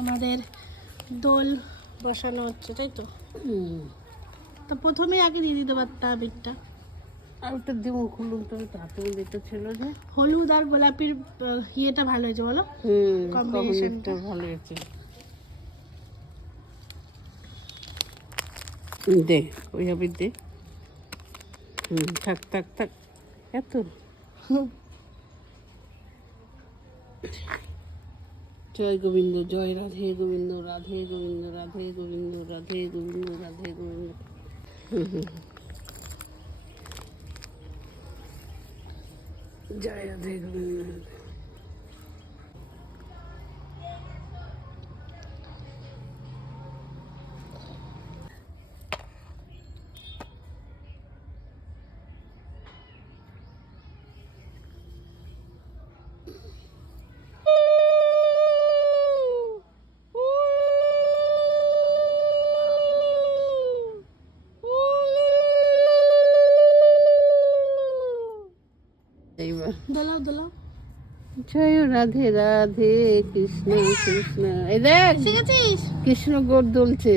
আমাদের দোল বসানো হচ্ছে, তাই তো? তা প্রথমেই আগে দিয়ে দিতে পারতাম আবিরটা। আর ওটা দিব খুলুন, তো হাতে দিতে ছিল যে। হলুদ আর গোলাপির ইয়েটা ভালো হয়েছে বলো? কম্বিনেশনটা ভালো হয়েছে। দে ওই আবির দে। থাক থাক থাক, এত জয় গোবিন্দ, জয় রাধে গোবিন্দ, রাধে গোবিন্দ, রাধে গোবিন্দ, রাধে গোবিন্দ, রাধে গোবিন্দ। জয় রাধে গোবিন্দ। এইবার দোলাও দোলাও। জয় রাধে রাধে, কৃষ্ণ কৃষ্ণ। এই দেখ শিখেছিস? কৃষ্ণ গোর দুলছে।